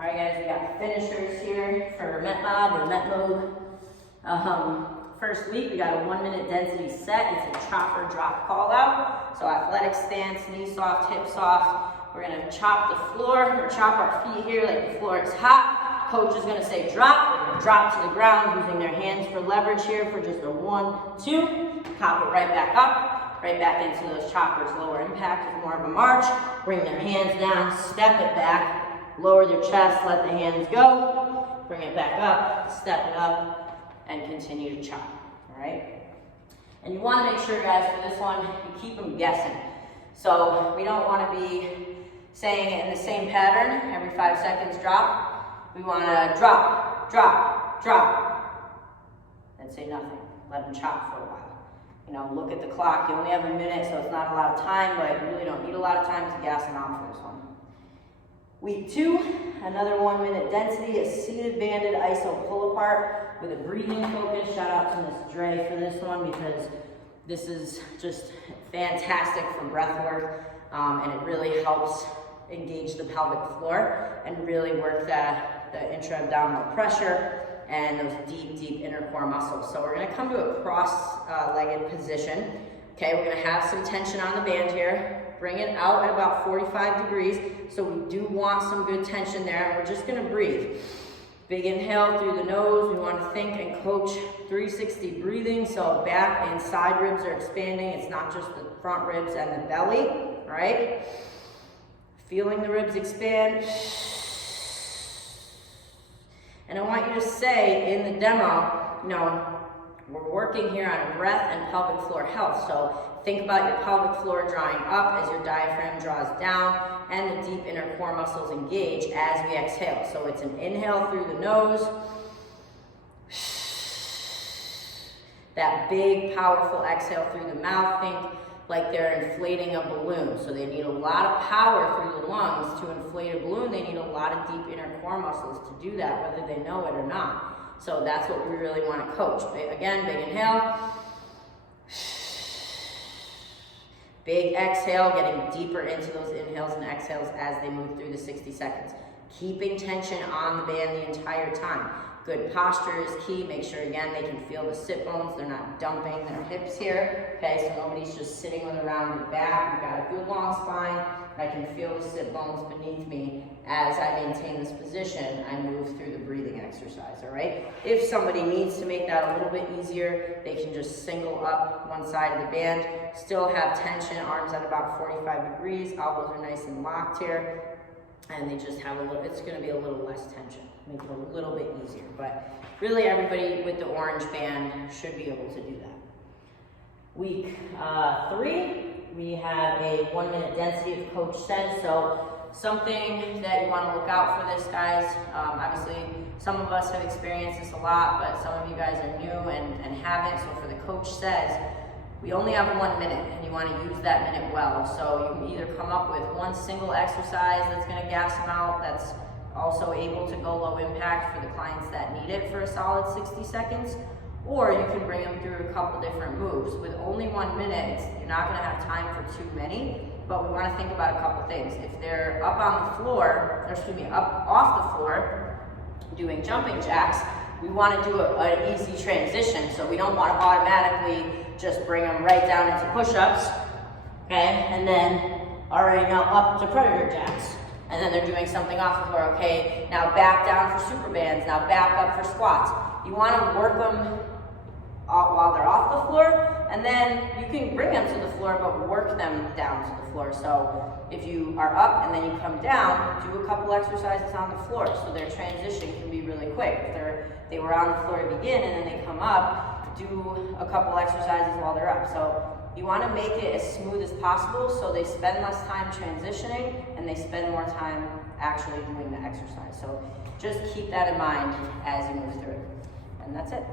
All right, guys, we got finishers here for MetMob and MetMob. First week, we got a 1 minute density set. It's a chop or drop call out. So athletic stance, knee soft, hip soft. We're gonna chop the floor, or chop our feet here like the floor is hot. Coach is gonna say drop. We're gonna drop to the ground using their hands for leverage here for just a 1, 2. Pop it right back up, right back into those choppers. Lower impact is more of a march. Bring their hands down, step it back. Lower their chest, let the hands go. Bring it back up, step it up, and continue to chop, all right? And you wanna make sure, guys, for this one, you keep them guessing. So we don't wanna be saying it in the same pattern, every 5 seconds drop. We wanna drop, drop, drop, and say nothing. Let them chop for a while. You know, look at the clock. You only have a minute, so it's not a lot of time, but you really don't need a lot of time to gas them out for this one. Week 2, another 1 minute density, a seated banded iso pull apart with a breathing focus. Shout out to Miss Dre for this one because this is just fantastic for breath work, and it really helps engage the pelvic floor and really work the intra-abdominal pressure and those deep inner core muscles. So we're gonna come to a cross-legged position. Okay, we're gonna have some tension on the band here. Bring it out at about 45 degrees. So we do want some good tension there. And we're just gonna breathe. Big inhale through the nose. We wanna think and coach 360 breathing. So back and side ribs are expanding. It's not just the front ribs and the belly, all right? Feeling the ribs expand. And I want you to say in the demo, you know, we're working here on breath and pelvic floor health. So think about your pelvic floor drawing up as your diaphragm draws down and the deep inner core muscles engage as we exhale. So it's an inhale through the nose. That big, powerful exhale through the mouth. Think like they're inflating a balloon. So they need a lot of power through the lungs to inflate a balloon. They need a lot of deep inner core muscles to do that, whether they know it or not. So that's what we really want to coach. Again, big inhale. Big exhale, getting deeper into those inhales and exhales as they move through the 60 seconds. Keeping tension on the band the entire time. Good posture is key. Make sure, again, they can feel the sit bones. They're not dumping their hips here. Okay, so nobody's just sitting with a rounded back. We've got a good long spine. I can feel the sit bones beneath me as I maintain this position. I move through the breathing exercise, all right? If somebody needs to make that a little bit easier, they can just single up one side of the band. Still have tension, arms at about 45 degrees. Elbows are nice and locked here. And they just have a little, it's gonna be a little less tension. Make it a little bit easier. But really everybody with the orange band should be able to do that. Week 3, we have a 1 minute density, as Coach says. So something that you wanna look out for this, guys. Obviously, some of us have experienced this a lot, but some of you guys are new and haven't. So for the Coach says, we only have 1 minute and you want to use that minute well. So you can either come up with one single exercise that's going to gas them out, that's also able to go low impact for the clients that need it for a solid 60 seconds, or you can bring them through a couple different moves. With only 1 minute, you're not going to have time for too many, but we want to think about a couple things. If they're up on the floor, or excuse me, up off the floor, doing jumping jacks, we want to do an easy transition. So we don't want to automatically just bring them right down into push-ups, okay? And then already now up to predator jacks. And then they're doing something off the floor, okay? Now back down for super bands, now back up for squats. You want to work them while they're off the floor, and then you can bring them to the floor, but work them down to the floor. So if you are up and then you come down, do a couple exercises on the floor so their transition can be really quick. If they were on the floor to begin and then they come up, do a couple exercises while they're up. So you want to make it as smooth as possible so they spend less time transitioning and they spend more time actually doing the exercise. So just keep that in mind as you move through it. And that's it.